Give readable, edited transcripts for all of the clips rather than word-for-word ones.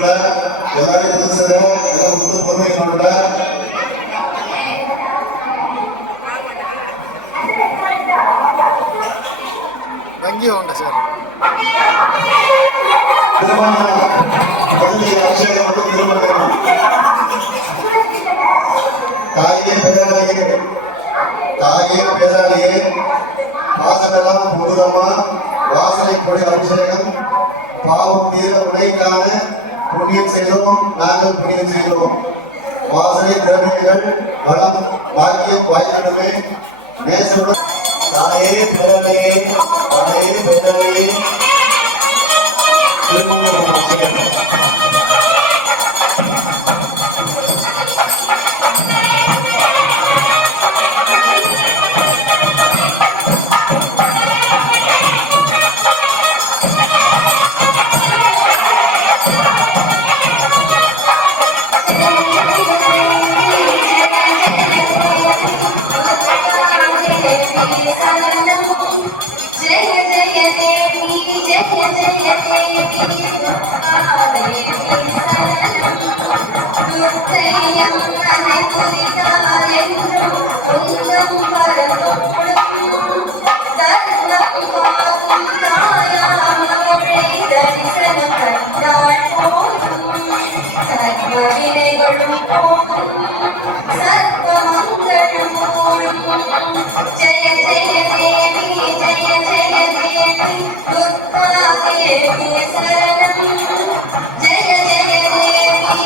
கொடுக்கல எல்லாரையும் புதுசுல எல்லாம் புது பொறுமைகளோட வங்கி வாங்க சார். அபிஷேகம் மட்டும் திருமணம் தாயே பேராளியே வாசனெல்லாம் முழுதமா வாசனை கொடி அபிஷேகம் பாவம் தீர உடைக்கான புண்ணியம் செய்தோம் நாங்கள் புண்ணியம் செய்தோம் வாசனை திறமைகள் வளம் பாக்கியம் வாய்க்கணுமே நேசனுடன் தாயே பேராளியே जय जय देवी जय जय देवी दुर्गा देवी शरणं जय जय देवी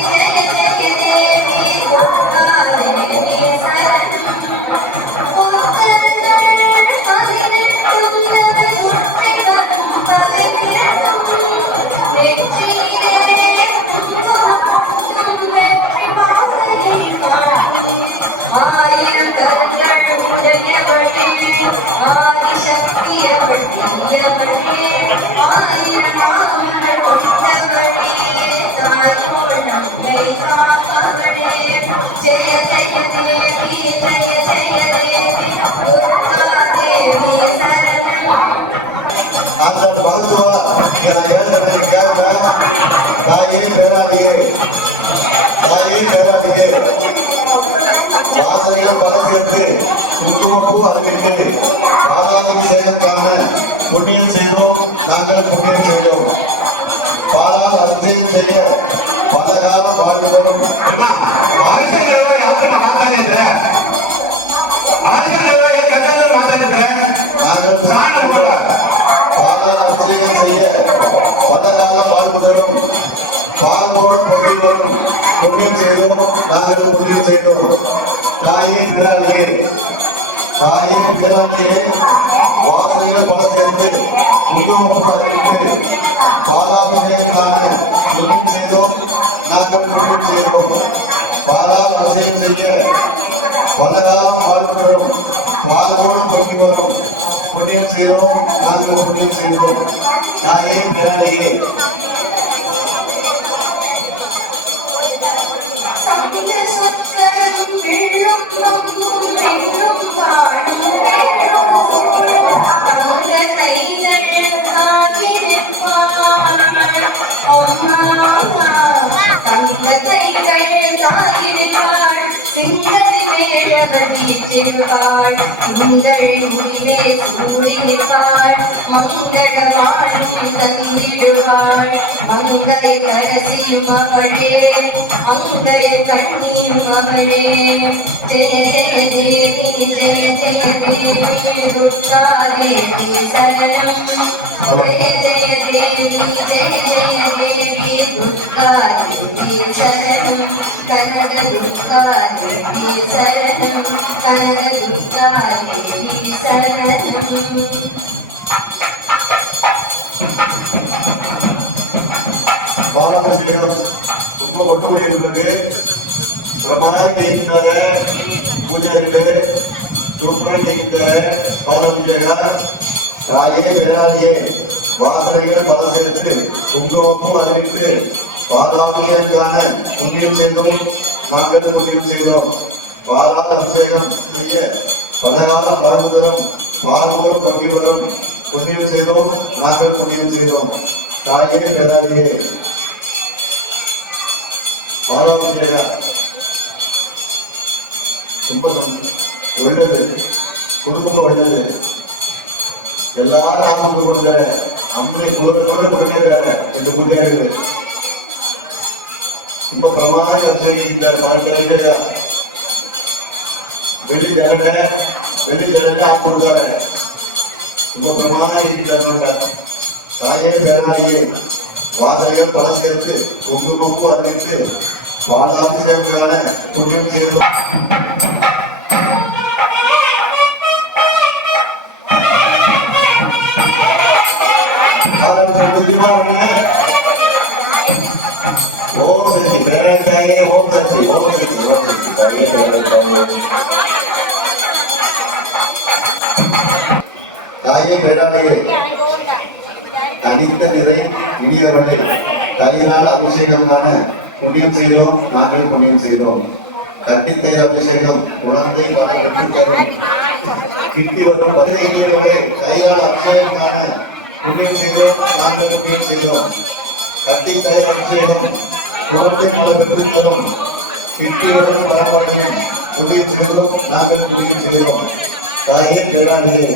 जय जय देवी दुर्गा देवी शरणं அந்த மருத்துவ தாயே பேராளியே வாசனைகள் பல சேர்த்து குங்குமப்பூ அறிவித்து பாதாளம் செய்வதற்கான புண்ணியம் செய்தோம் நாங்கள் புண்ணியம் செய்தோம் பாலால் அபிஷேகம் செய்ய பல காலம் வாழ்ந்தோம் புண்ணியம் செய்தோம் நாங்கள் புண்ணியம் செய்தோம் தாயே பிராணியே வாசனைகள் பல சேர்ந்து பாலாபிஷேகத்தான புண்ணியம் செய்தோம் நாங்கள் புண்ணியம் செய்தோம் பாலால் அபிஷேகம் செய்ய பலகாலம் வாழ்கிறோம் பாலோடு பொங்கி வரும் புண்ணியம் செய்தோம் நாங்கள் புண்ணியம் செய்தோம் தாயே பிராணியே வீற்றிருப்பாள் திங்கள் முடிவே சூடி நிற்பாள் மங்கள வாழும் தந்திடுவாள் மங்கை கரசியும் அவளே அங்கை கண்ணியும் அவளே ஜெய ஜெய தேவி ஜெய ஜெய தேவி துர்கா தேவி சரணம் ஜெய ஜெய தேவி ஜெய ஜெய தேவி துர்கா தேவி சரணம் கனக துர்கா தேவி சரணம் கனக துர்கா தேவி சரணம் பாலாபிஷேகம் ரொம்ப கொட்டக்கூடிய இருக்கிறது பிரமாணம் செய்கின்ற பூஜைகளே சூப்பரம் செய்கின்ற பாலாபிஷேக தாயே வேளாளியே வாசனைகள் பல சேர்த்து குங்குமமும் அறிவித்து பாலாபிஷேகத்தான புண்ணியம் செய்தோம் நாங்கள் புண்ணியம் செய்தோம் பாலால் அபிஷேகம் செய்ய பலகாலம் பரம்புதரும் பாலூரும் பங்கி வரும் புண்ணியம் செய்தோம் நாங்கள் புண்ணியம் செய்தோம் தாயே வேளாளியே பாலாபிஷேகம் ரொம்ப ஒழுது குடும்பம் ஒழுது எல்லாரும் ஆமாங்க கொடுங்க அம்மனை கூட கொடுங்க என்று முன்னேறுது ரொம்ப பிரமாத அபிஷேகித்தார் பாலாபிஷேகம் வெள்ளி ஜனங்க கொடுத்தாரு ரொம்ப பிரமாதம் இருக்கிறார் தாயே பேராளியே வாசலையும் பல சேர்த்து கொங்கு அறிவித்து பாலாபிஷேகமான புண்ணியம் செய்து ஓம் சக்தி பேராளியே ஓம் சக்தி ஓம் சக்தி ஓம் சக்தி தாயே பேராளியே தாயே பேராளியே தனித்த நிறை இனியவர்களை கையினால் அபிஷேகம் காண புண்ணியம் செய்தோம் நாங்கள் புண்ணியம் செய்தோம் கட்டித்தயிர் அபிஷேகம் குழந்தை வளர்க்கும் கிட்டி வரும் பதினை இனியவர்களை கையால் அபிஷேகம் காண புண்ணியம் செய்தோம் நாங்கள் புண்ணியம் செய்தோம் கட்டித்தயிர் அபிஷேகம் குழந்தை மலை பெற்று தரும் கிட்டி வரும் வரப்பாளையம் புண்ணியம் செய்தோம் நாங்கள் புண்ணியம் செய்தோம் தாயே பேராளியே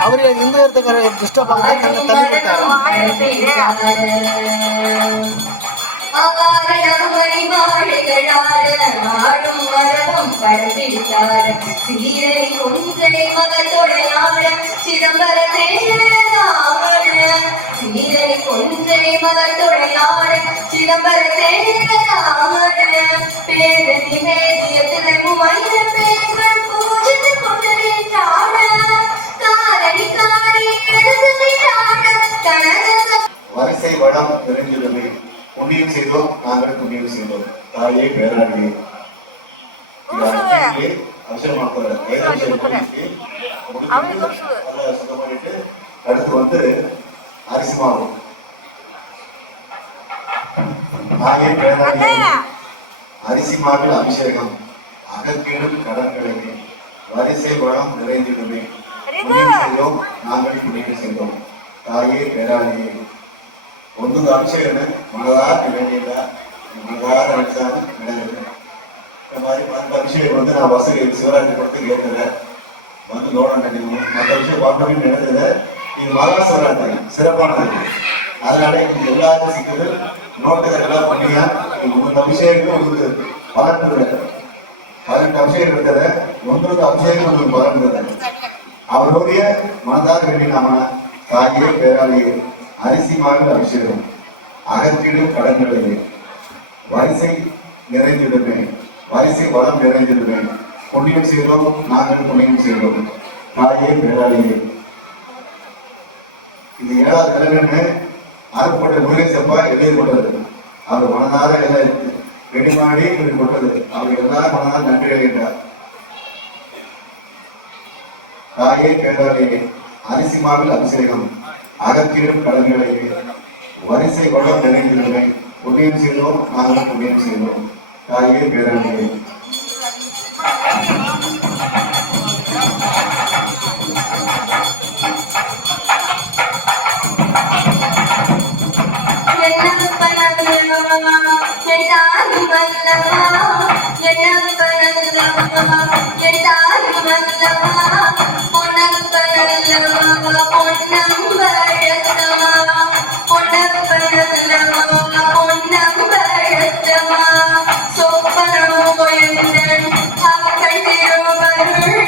அவரு இந்த இடத்துக்கு டிஸ்டர்ப் ஆக தள்ளி விட்டாரு ஆடும் மரபும் கடப்பிடித்தார் சீரை குன்றை மகத்தொடையாட சிதம்பர சீரை குன்றை மகத்தொடையாட சிதம்பர பேரணி மேதிய திரைமும் ஐந்து பேர்கள் பூஜித்து கொண்டிருந்தாட காரணி காரி வரிசை வளம் தெரிஞ்சிருந்தது புண்ணியம் செய்தோம் நாங்கள் புண்ணியம் செய்தோம் தாயே பேராளியே அடுத்து வந்து அரிசி மாவு தாயே பேராளியே அரிசி மாவில் அபிஷேகம் அகக்கீழும் கடற்கரையே வரிசை வளம் நிறைந்திடுமே புண்ணியம் செய்தோம் நாங்கள் புண்ணியம் செய்தோம் தாயே பேராளியே ಒಂದು ಅಭಿಷೇಕನ ಮನದಾರ வேண்டியதா மனதார நினைச்சாலும் நடக்குது இந்த மாதிரி அந்த அபிஷேகம் வந்து நான் வசதி சிவராத்திரி படத்துக்கு ஏற்றத வந்து நோடம் நினைக்கணும் மற்ற விஷயம் பார்க்கணும்னு நினைச்சத இது மகா சிவராத்திரி சிறப்பானது அதனால இது எல்லாருக்கும் சிக்குது நோட்டத்தை எல்லாம் பண்ணியா இந்த அபிஷேகம் உங்களுக்கு பலன்றது 18 அபிஷேகம் இருக்கிறத 9 அபிஷேகம் உங்களுக்கு பலன்றது அவருடைய மனதார வேண்டினாம தாயே பேராளியே அரிசி மாவில் அபிஷேகம் அகற்றிடும் கடன்களிலே வரிசை நிறைந்திடுமே வரிசை வளம் நிறைந்திடுமே புண்ணியம் செய்தோம் நாங்கள் புண்ணியம் செய்தோம் தாயே பேராளியே இது 7வது கிழமை அறுப்பட்ட முருகேசப்பா எழுதி கொண்டது அவர் மனதார எல்லாம் ரெடி ಮಾಡಿ இவருக்கு கொண்டது அவர் எல்லாரும் மனதார நன்றி எழுதிட்டார் தாயே பேராளியே அரிசி மாவில் அபிஷேகம் அகத்திலும் கடன்களை வரிசை வளம் நிறைந்திருந்தனை புண்ணியம் செய்தோம் நாங்கள் புண்ணியம் செய்தோம் தாயே பேரணியை மல்லவா என்னப்பனல்லவா என் தாயும் மல்லவா பொன்னப்பனல்லவா பொன்னம்பழத்தவா பொன்னப்பனல்லவா பொன்னம்பழத்தவா சொப்பனமோ எந்தன் அவர்கள் திருவருள்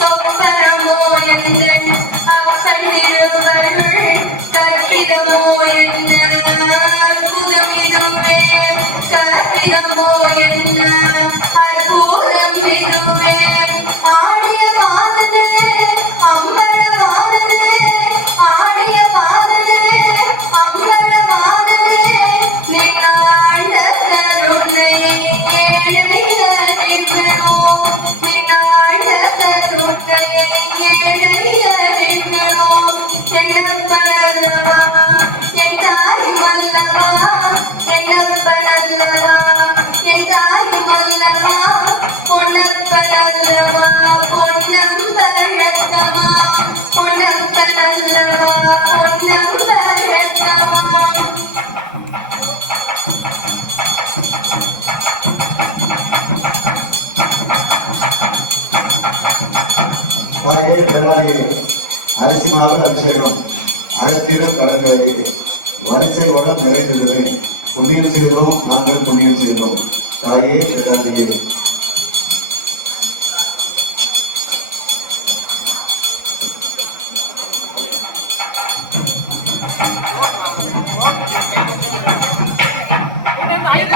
சொப்பனமோ எந்தன் அவர்கள் திருவருள் கற்பிதமோ என்ன அற்புதம் இதுவே கற்பிதமோ என்ன அற்புதம் இதுவே ஆடிய பாதனே அம்பல பாதனே ஆடிய பாதனே அம்பல பாதனே நின்னாண்ட கருணையை ஏழையறிவனோ நின்னாண்ட கருணையை ஏழையறிவனோ என்னப்பனல்லவா என் தாய் மல்லவா என்னப்பனல்லவா என் தாய் மல்லவா பொன்னப்பனல்லவா பொன்னம்பழத்தவா பொன்னப்பனல்லவா பொன்னம்பழத்தவா தாயே பெருமாளியே அரிசி மாவு அபிஷேகம் அகத்திலும் கடன்களை வரிசை வளம் நிறைந்தது புண்ணியம் செய்தோம் நாங்கள் புண்ணியம் செய்தோம் தாயே பெருமாளியே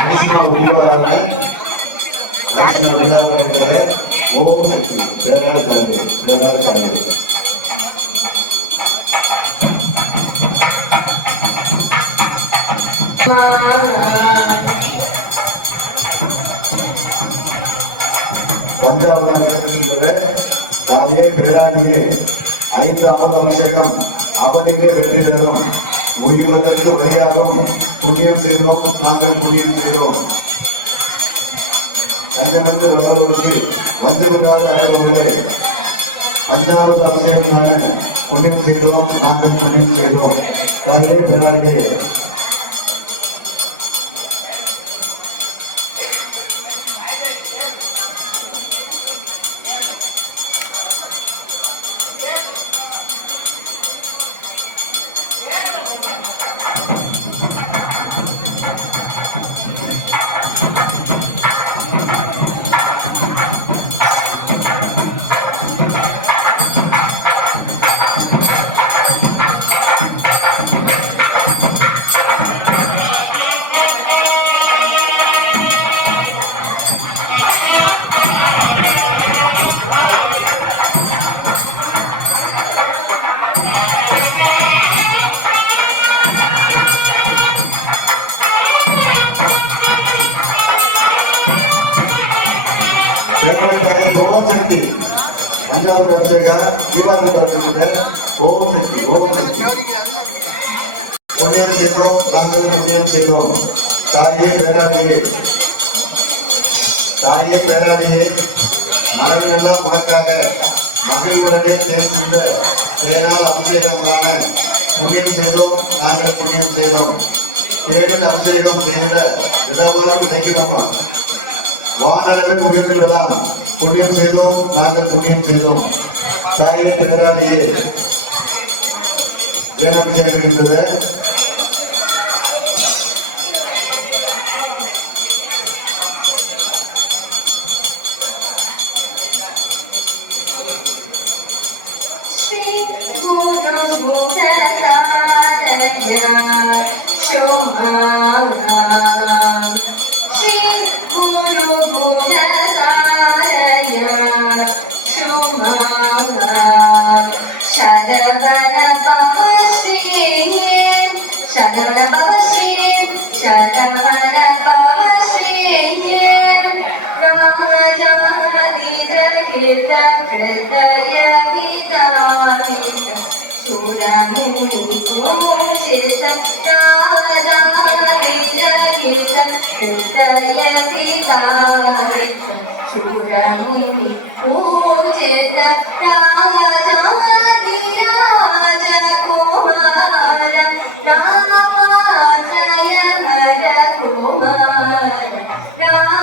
அரிசி மாவு உள்ளவராக அரிசி மாவு உள்ளவராக ஓம் சக்தி பேரால் கலந்து பேரால் கலந்து பஞ்சாப தாயே பேராணியே 5 அமத அபிஷேகம் அவனுக்கு வெற்றி தரும் உயிர்வதற்கு வழியாகும் புண்ணியம் செய்தோம் நாங்கள் புண்ணியம் செய்தோம் தஞ்சமத்து வல்லவருக்கு வந்து விடாத அனுபவங்களை 5வது அபிஷேகமான புண்ணியம் செய்தோம் நாங்கள் புண்ணியம் செய்தோம் தாயே பேராணியே ஓம் சக்தி 5வது அபிஷேக தீபாவளி பரிசுத்த ஓம் சக்தி புண்ணியம் செய்தோம் நாங்கள் புண்ணியம் செய்தோம் தாயே பேராளியே மனதிலெல்லாம் உனக்காக மகிழ்வுடனே தேர்ந்த தேனால் அபிஷேகமான புண்ணியம் செய்தோம் நாங்கள் புண்ணியம் செய்தோம் தேனில் அபிஷேகம் செய்த இடமாக நினைக்கிறோமா வானளவில் உயர்ந்து விடலாம் புண்ணியம் செய்தோம் நாங்கள் புண்ணியம் செய்தோம் தாயே பேராளியே தேனாபிஷேகம் இருக்கின்றது Rama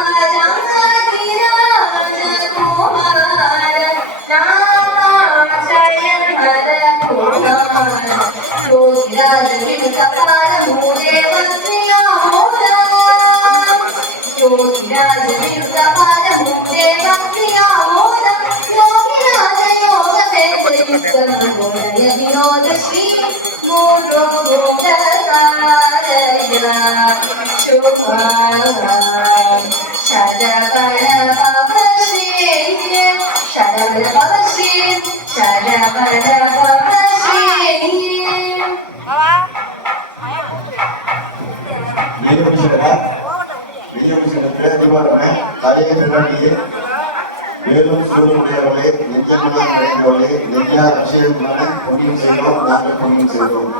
வேலும் சூரியமுடையவர்களே நெய்யமலை நிறைந்தவர்களே நெய்யார் அபிஷேகமான பொன்னியும் செய்தோம் நாங்கள் பொன்னியும் செய்தோம்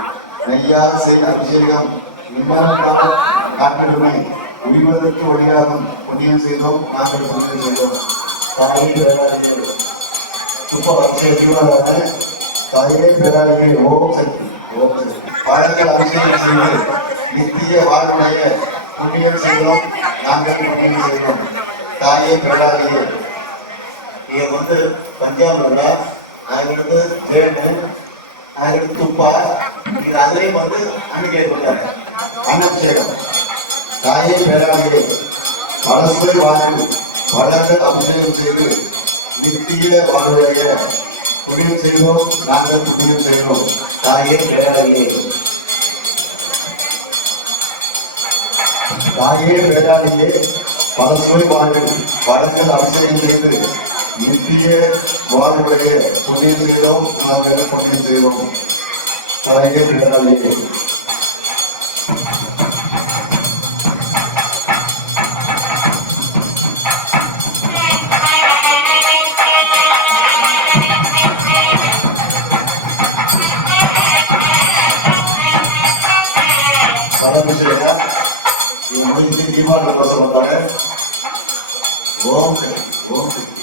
நெய்யார் செய் அபிஷேகம் நிம்மதிக்காமல் காட்டிடுமை உய்வதற்கு வழியாகும் பொன்னியும் செய்தோம் நாங்கள் பொன்னியும் செய்தோம் தாயே பேராளிகள் துப்ப அபிஷேகமான தாயே பேராளிகள் ஓம் சக்தி ஓம் சக்தி பாடங்கள் அபிஷேகம் செய்து நித்திய வாழ்வுடைய புண்ணியம் செய்தோம் நாங்கள் புண்ணியம் செய்தோம் தாயே பேராளிகள் ये வந்து பஞ்சாப்ல ஆகிறது ஜேனு ஆகிறது துப்பா இது அதுலயும் வந்து அன்னைக்கு ஏற்பட்டாங்க அன்னபிஷேகம் தாயே பேராளியே பலசுவை வாழ்வு வளர்கள் அபிஷேகம் செய்து நித்திய வாழ்வுடைய புண்ணியம் செய்தோம் நாங்கள் புண்ணியம் செய்தோம் தாயே பேராளியே தாயே பேராளியே பலசுவை வாழ்வு வளர்கள் அபிஷேகம் செய்து நித்திய வாழ்வுடைய புண்ணியம் செய்தோம் நாங்கள் புண்ணியம் செய்தோம் தாயே பேராளியே பலபிஷேகா இது முடிஞ்சு தீபாவளி கோஷம் பண்றாங்க ஓம் சக்தி ஓம் சக்தி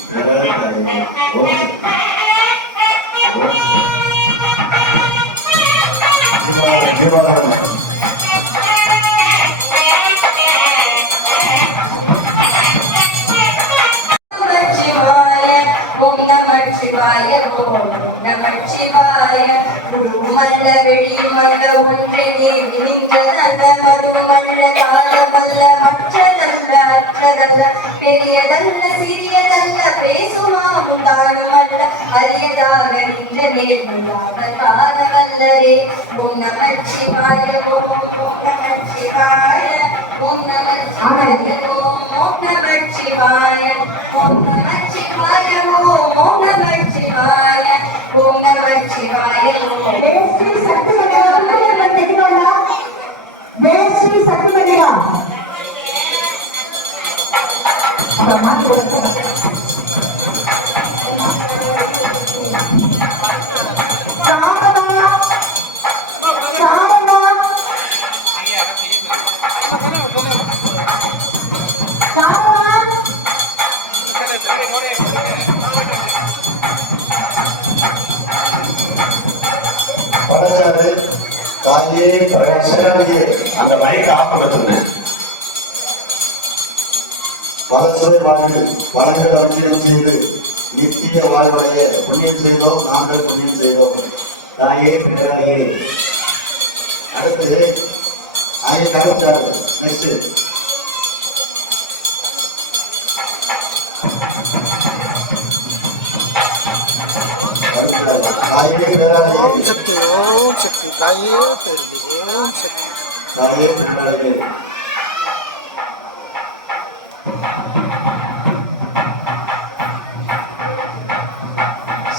பெரியதல்ல சிறியதல்ல பேசுமாவும் தாழுமல்ல அரியதாக நின்ற நேர்மையாக காணவல்லரே ஓம் நமச்சிவாய ஓம் நமச்சிவாய ஓம் நமச்சிவாய ஓம் நமச்சிவாய ஓம் நமச்சிவாய ஓம் நமச்சிவாய ஓம் நமச்சிவாய ஸ்ரீ சக்தி மந்திரா ஸ்ரீ சக்தி மந்திரா தாயே பிரகாசியே அந்த மைக் ஆஃப் பண்ணுங்க பலசுவை வாழ்வு வளங்கள் அபிஷேகம் செய்து நித்திய வாழ்வடைய புண்ணியம் செய்தோம் நாங்கள் புண்ணியம் செய்தோம் தாயே பேராளியே அடுத்து ஆகிய கலந்தாரு நெக்ஸ்ட் தாயே பேராளியே ஓம் சக்தி தாயே பேராளி ஓம் சக்தி தாயே பேராளியே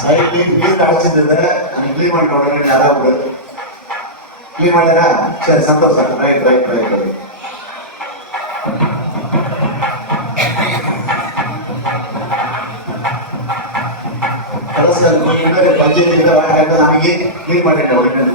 சைட்லையும் வீடு அழைச்சிருந்தது அந்த கிளீன் பண்ணிட்ட உடனே யாராவது கிளீன் பண்ணா சரி சந்தோஷம் right right right right budget நமக்கு கிளீன் பண்ணிட்ட உடனே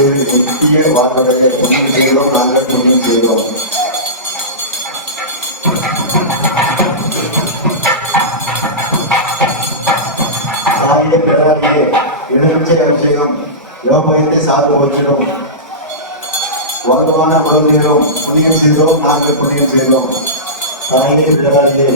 நித்திய வாழ்வுடைய புண்ணியம் செய்தோம் நாங்கள் புண்ணியம் செய்தோம் தாயே பேராளியே எலுமிச்சை அபிஷேகம் யோகத்தை சார்பு போற்றிடும் வலுவான குழந்தைகளும் புண்ணியம் செய்தோம் நாங்கள் புண்ணியம் செய்தோம் தாயே பேராளியே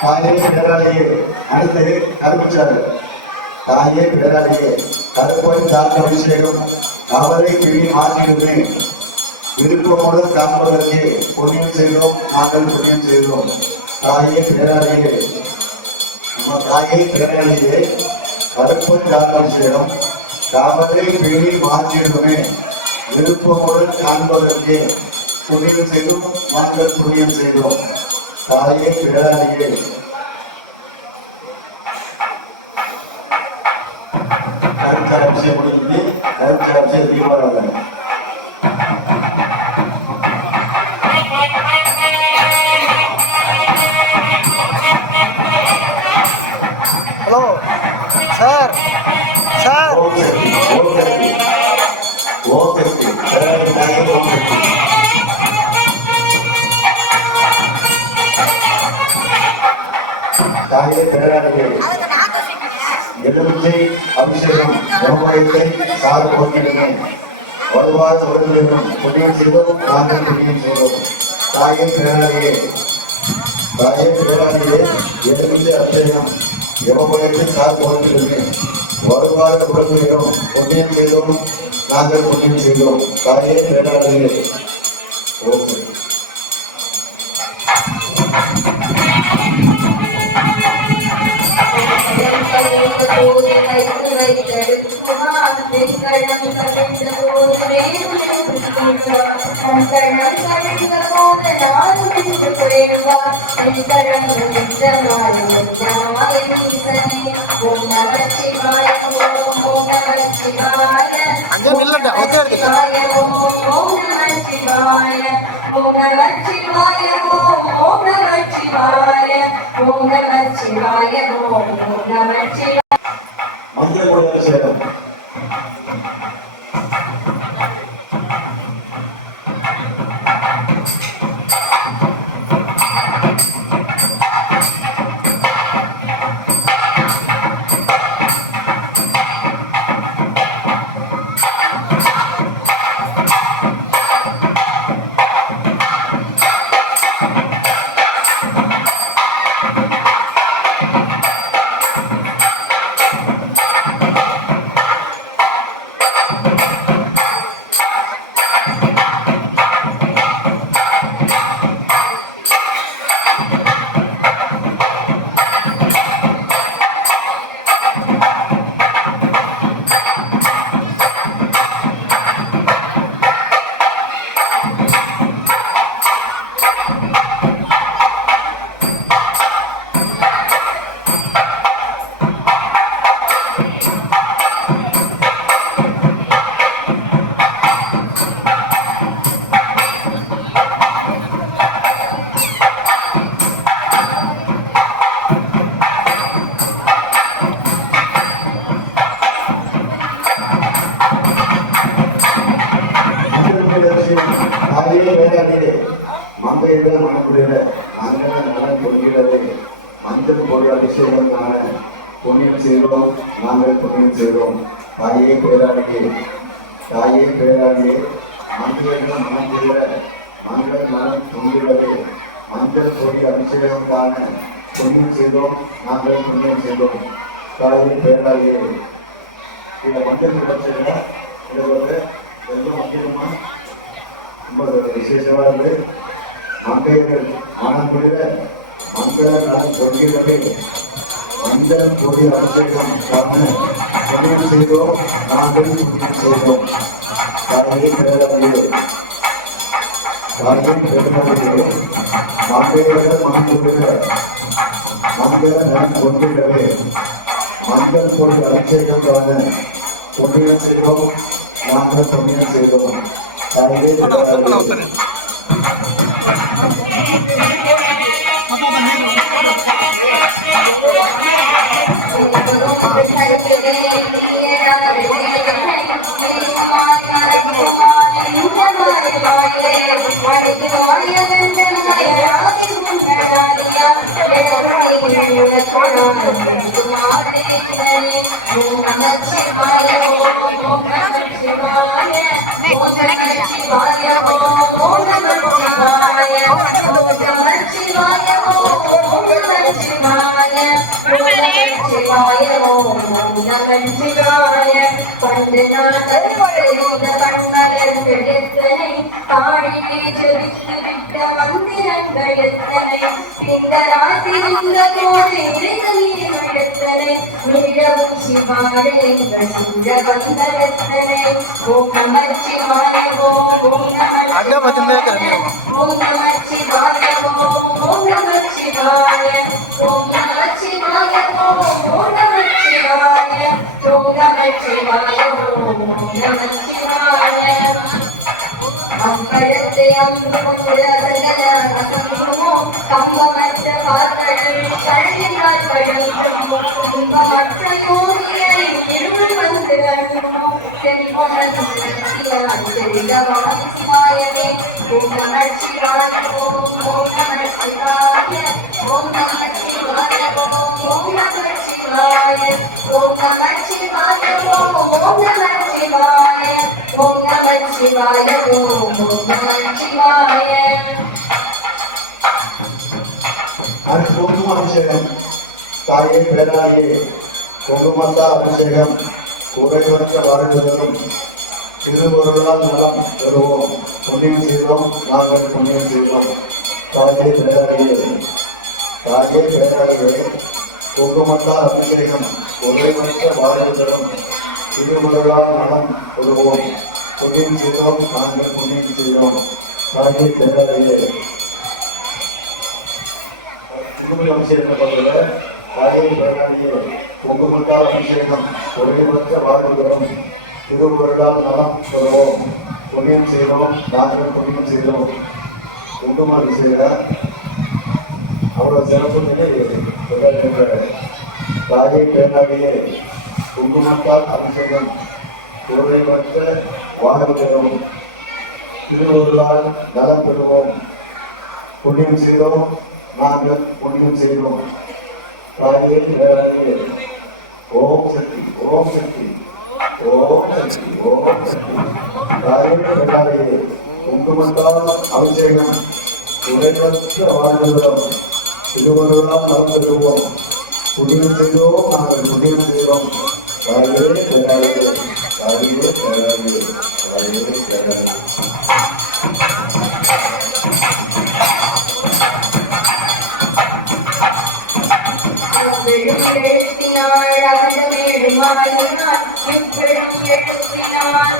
தாயே பேராளியே அடுத்து கருப்புச்சாறு தாயே பேராளியே கருப்போய் தாக்க அபிஷேகம் அவரை கிழி மாற்றிடுமே விருப்பமுடன் காண்பதற்கு புண்ணியம் செய்தோம் நாங்கள் புண்ணியம் செய்தோம் தாயே பேராளியே நம்ம தாயே பேராளியே கருப்போய் தாக்க அபிஷேகம் அவரை கிழி மாற்றிடுமே விருப்பமுடன் காண்பதற்கு புண்ணியம் செய்தோம் நாங்கள் புண்ணியம் செய்தோம் தாயே பேராளியே கருச்சார அபிஷேகம் முடிஞ்சு கருச்சார அபிஷேகம் தீபாவளி ஹலோ சார் சார் ஓம் சக்தி ஓம் சக்தி ஓம் சக்தி பேராளி தாயே ஓம் சக்தி தாயே பேராளியே எலுமிச்சை அபிஷேகம் யோகத்தை சார்பு போற்றிடுமே வலுவாத உடல்களும் புண்ணியம் செய்தோம் நாங்கள் புண்ணியம் செய்தோம் தாயே பேராளியே எலுமிச்சை அபிஷேகம் யோகத்தை சார்பு போற்றிடுமே வலுவாத உடல்களும் புண்ணியம் செய்தோம் நாங்கள் புண்ணியம் செய்தோம் தாயே பேராளியே ஓகே அங்கே நில்லட்ட ஒத்து எடுத்துக்க மந்திர அபிஷேகம் மங்கையிட மனக்குடியில அங்கே நலன் கொடுக்கிறது மஞ்சள் பொருள் அபிஷேகம் காண புண்ணியம் செய்தோம் நாங்கள் புண்ணியம் செய்தோம் தாயே பேராளியே மங்கையிட மனக்குடியில மங்கள் நலன் பொங்குகிறது மஞ்சள் பொருள் அபிஷேகம் காண புண்ணியம் செய்தோம் நாங்கள் புண்ணியம் செய்தோம் தாயே பேராளியே இந்த மஞ்சள் விளைச்சல இதை வந்து ரொம்ப முக்கியமா ரொம்ப விசேஷமா இருக்கு மங்கையர்கள் மனக்குடியில மங்கள நாள் பொருள்களை மஞ்சள் பொருள் அபிஷேகம் காண புண்ணியம் செய்தோம் நாங்கள் புண்ணியம் செய்தோம். தாயே பேரவையே தாயே பெருமதியே மங்கையர மங்குகிற மங்கள நான் கொண்டிடவே மங்கள் கொண்டு அபிஷேகமான புண்ணியம் செய்தோம் நாங்கள் புண்ணியம் செய்தோம். தாயே பேரவையே அங்க பத்தின அம்பழத்தை கம்பமற்ற பாத்தழல் கழகினால் கழகும் துன்பமற்ற யோகியை இருள் வந்து செல்வமே ஓம் நம சிவாய ஓம் நம சிவாய ஓம் நம சிவாய ஓம் நம சிவாய ஓம் நம சிவாய ஓம் நம சிவாய ஓம் நம சிவாய ஓம் நம சிவாய. குங்கும அபிஷேகம் தாயே பேராயே குங்குமத்தா அபிஷேகம் குறைவற்ற வாழ்வுகளும் திருவருளால் நலம் பெறுவோம். புண்ணியம் செய்தோம் நாங்கள் புண்ணியம் செய்தோம். தாயே பேராயே தாயே பேராயே குங்குமத்தா அபிஷேகம் குறைவற்ற வாழ்வுகளும் திருவருளால் நலம் பெறுவோம். புண்ணியம் செய்தோம் நாங்கள் புண்ணியம் செய்தோம். தாயே பேராயே அபிஷேகம் தாயே பேராயே குங்குமத்தால் அபிஷேகம் குறைவற்ற வாழ்வுகளும் திருவருளால் நலம் பெறுவோம். புண்ணியம் செய்தோம் நாங்கள் புண்ணியம் செய்தோம். குங்கும அபிஷேகம் அவ்வளவு சிறப்பு தாயே பேராயே குங்குமத்தால் அபிஷேகம் குறைவற்ற வாழ்வுகளும் திருவருளால் நலம் பெறுவோம். புண்ணியம் செய்தோம் நாங்கள் புண்ணியம் செய்தோம். தாயே பேராயே ஓம் சக்தி ஓம் சக்தி ஓம் சக்தி ஓம் சக்தி. தாயே பேராயே குங்குமத்தால் அபிஷேகம் குறைவற்ற வாழ்வுகளும் திருவருளால் நலம் பெறுவோம். புண்ணியம் செய்தோம் நாங்கள் புண்ணியம் செய்தோம். தாயே பேராயே தாயே பேராயே தாயே பேராயே. எழுத்தினாள் அகண்டமேடுமாயினாள் எப்பெரும் எழுத்தினாள்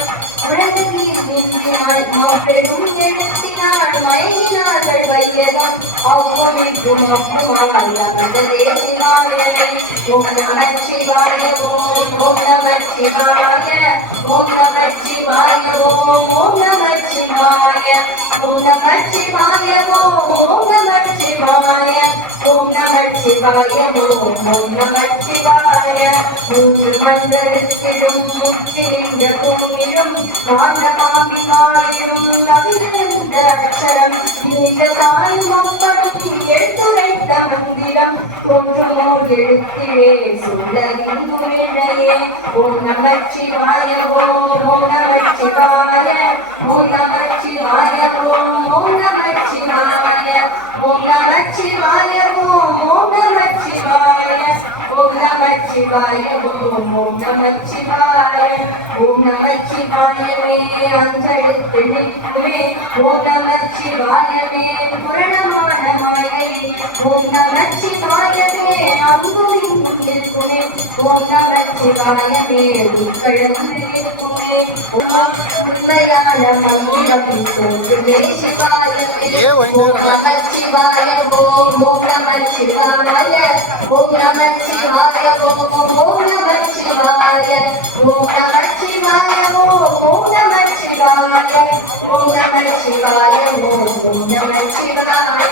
உலக நீர் நின்றாள் மாபெரும் எழுத்தினாள் மயங்கினார்கள் வையகம் அவ்வமைக்கும் அப்புமாய் அகண்டதேசினாயனை ஓம் நம சிவாய ஓம் நம சிவாய ஓம் நம சிவாய ஓம் நம சிவாய ஓம் நம சிவாய ஓம் நம சிவாய ஓம் நம சிவாய ஓம் நம சிவாய. மூன்று மண்டலத்திலும் முற்றிருந்த கோவிலும் மாண்டமாமி மாறிடும் கவிழ்ந்த அக்ஷரம் இந்த தாயும் அப்படும் எடுத்துரைத்த மந்திரம் ஒன்றுமோ எழுத்திலே சொல்லவில்லையே. ஓம் நம சிவாய ஓம் நம சிவாய ஓம் நம சிவாய ஓம் நம சிவாய ஓம் நம சிவாய ஓம் நம சிவாய ஓம் நம சிவாய ஓம் நம சிவாய ஓம் நம சிவாயவே அஞ்செழுத்திடுமே ஓம் நம சிவாயவே புரணமான மாயை ஓம் நம சிவாயவே அங்குமின் இருக்குமே ஓம் நம சிவாயவே உட்கழந்து இருக்குமே உண்மையான மந்திரம் சொல்லுமே சிவாயவே ஓம் நம சிவாய ஓம் நம சிவாய ஓம் நம சிவாய ஓம் நம சிவாய ஓம் நம சிவாய ஓம் நம சிவாய ஓம் நம சிவாய ஓம் நம சிவாய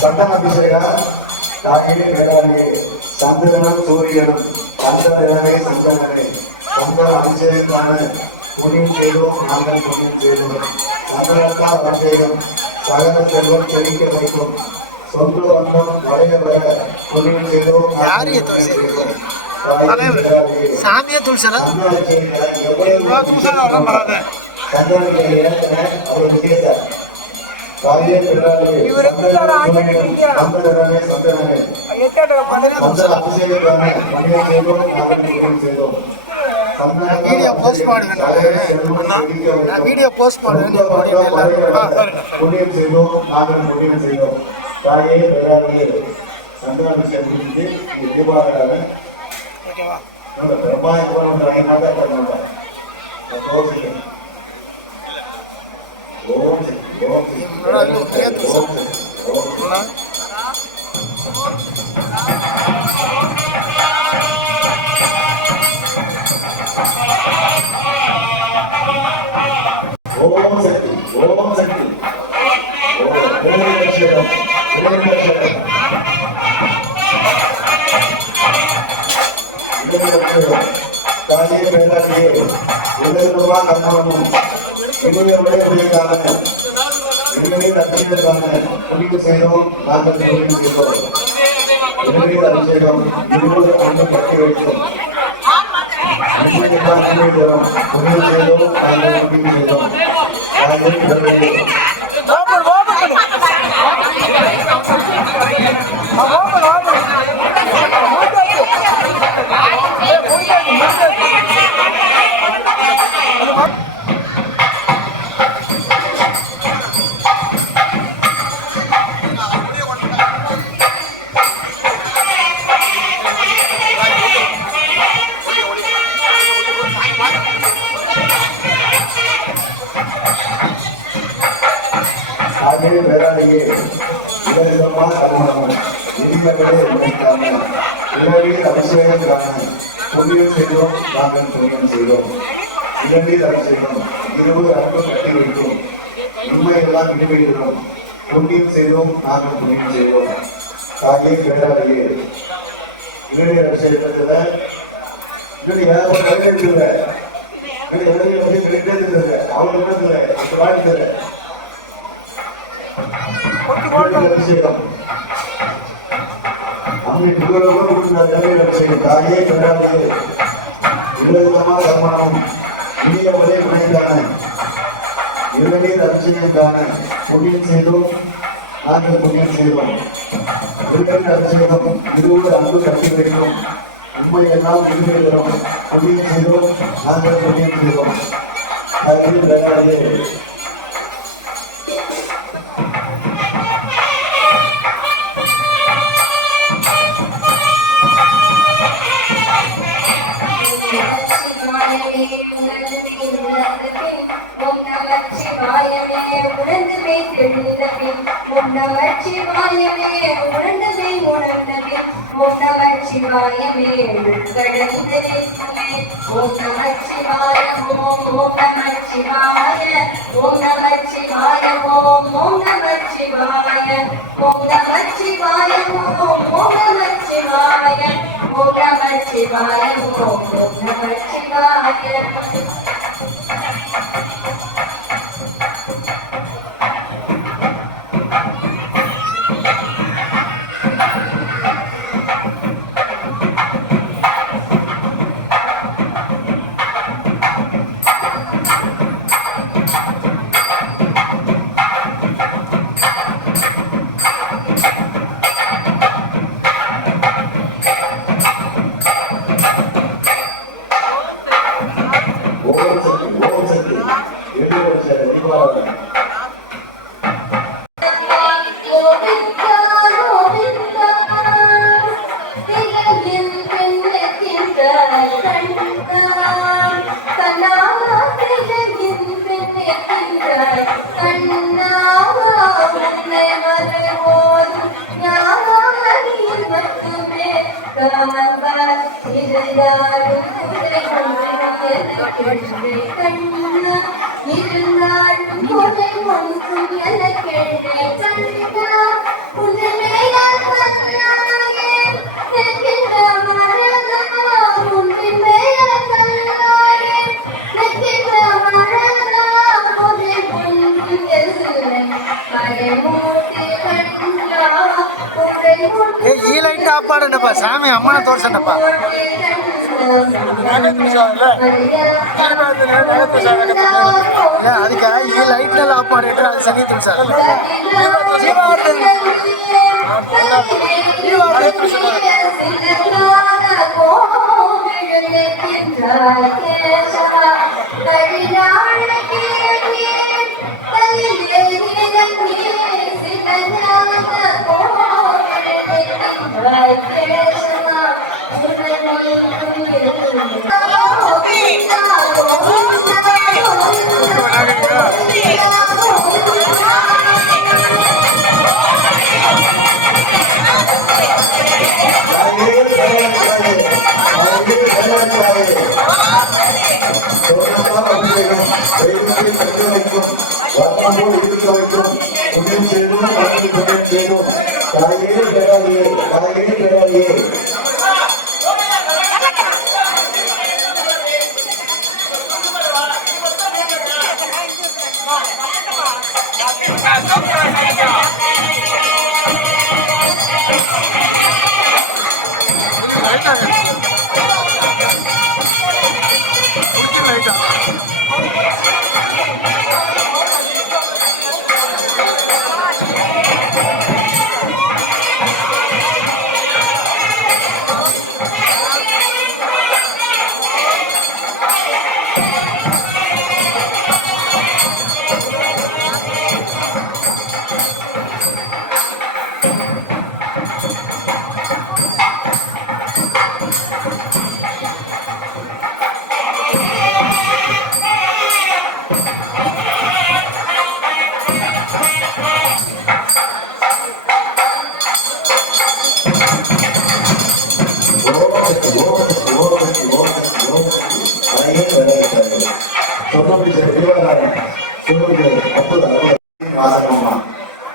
சந்தன அபிஷேக தாயிலே வேளாண்மை சந்திரனும் சூரியனும் சந்திரனே சந்தனனே சந்தன அபிஷேகத்தான புண்ணியம் செய்தோம் நாங்கள் புண்ணியம் செய்தோம் சந்தனத்தால் அபிஷேகம் சகல செல்வம் செழிக்க வைக்கும் சொந்த வந்தம் வளைய வர புண்ணியம் செய்தோம் யாருக்கு தோசை? சாமியே துளசனா வீடியோ போஸ்ட் பண்ணுவேன் வீடியோ போஸ்ட் பண்ணுவேன் புண்ணியம் செய்தோம் நாங்கள் புண்ணியம் செய்தோம் தாயே பேராளியே சந்திராபிஷேகம் முடிந்து தீபாவளியாக ஓகேவா பிரம்மாயமான ஐநாத பண்ணுவாங்க ஓம் சக்தி ஓம் சக்தி தாயே பேராளியே உலகமா கண்ணவனும் இளையவரே உடையதான இளைய ரட்சியதான புனித செய்தோம் நாங்கள் புனித செய்தோம் இளைய அபிஷேகம் 20 ஆண்டு கட்டி வைத்தோம் புனித செய்தோம் நாங்கள் புனித செய்தோம் தாயே பேராளியே விதவிதமா கருணம் இனிமகளே உண்மைக்கான இரவில் அபிஷேகம் காண புண்ணியம் செய்தோம் நாங்கள் புண்ணியம் செய்தோம் இரவில் அபிஷேகம் 20 அன்பு கட்டி வைத்தோம் உண்மையெல்லாம் இனிமையிடும் புண்ணியம் செய்தோம் நாங்கள் புண்ணியம் செய்தோம் தாயே பேராளியே இரவில் அபிஷேகத்துல ஏகப்பட்ட அவங்களுக்கு வாழ்க்கை அபிஷேகம் அங்கே அபிஷேகம் தாயே பெறாதே விதவிதமா கமனம் இனியவளே வினைதான இளநீர் அபிஷேகத்தான புண்ணியம் செய்தோம் நாங்கள் புண்ணியம் செய்தோம் இளநீர் அபிஷேகம் 20 அன்பு கட்டி வைத்தோம் உண்மை எல்லாம் உண்மை தரும் புண்ணியம் செய்தோம் நாங்கள் புண்ணியம் செய்தோம் தாயே பெறாதே ஓம் நம சிவாயவே உணர்ந்தவே தெளிந்தவே ஓம் நம சிவாயவே உணர்ந்தவே உணர்ந்தவே ஓம் நம சிவாயவே கடந்ததே ஓம் நம சிவாய ஓம் நம சிவாய ஓம் நம சிவாய ஓம் நம சிவாய ஓம் நம சிவாய ஓம் நம சிவாய ஓம் நம சிவாய ஓம் நம சிவாய இருந்தாலும் கொலை ஒன்றும் எனக்கு கண்ணா உன்னை ಈ ಲೈಟ್ ಆಫ್ ಮಾಡಣ್ಣಪ್ಪ ಸ್ವಾಮಿ ಅಮ್ಮನ ತೋರ್ಸಣ್ಣಪ್ಪ ಅದಕ್ಕೆ ಈ ಲೈಟ್ನೆಲ್ಲ ಆಫ್ ಮಾಡಿಟ್ರೆ ಅದು ಸಗೀತು ಸರ್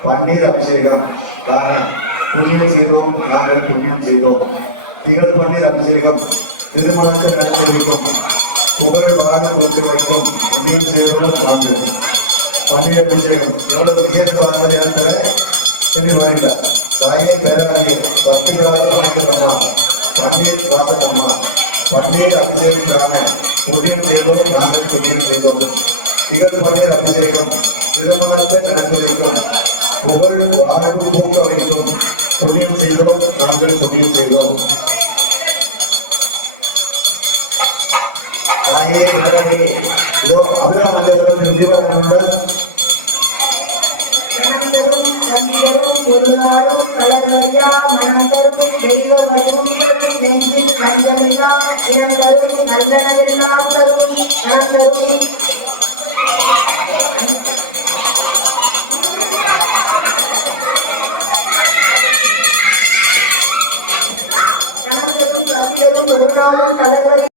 பன்னீர் அபிஷேகம் புண்ணியம் செய்தோம் நாங்கள் புண்ணியம் செய்தோம் திகழ் பன்னீர் அபிஷேகம் திருமணத்தை நடத்தி வைக்கும் புகழ் வாழ கொடுத்து வைக்கும் புண்ணியம் செய்தோம் நாங்கள் பன்னீர் அபிஷேகம் எவ்வளவு விசேஷமான நேரத்தில் சொல்லி வாங்கிட்ட தாயே பேராளியே பக்திகளாக வாங்கிக்கிறோமா பன்னீர் வாசகம்மா பன்னீர் அபிஷேகத்துக்கான புண்ணியம் செய்தோம் நாங்கள் புண்ணியம் செய்தோம் திகழ் பன்னீர் அபிஷேகம் திருமணத்தை நடத்தி வைக்கும் புகழ் வாழ்வு போக்க வைக்கும் புண்ணியம் செய்தோம் நாங்கள் புண்ணியம் செய்தோம் தாயே பேராளியே இதோ அபிராமந்தேவரும் நிதிவரனுடன் ஒரு நாளும் கலர்வரியா மனதரும் தெய்வ வடிவம் நெஞ்சில் மஞ்சமில்லா இனந்தரும் நல்லனவெல்லாம் தரும் நலந்தரும் ஒரு நாளும் கலர்வரி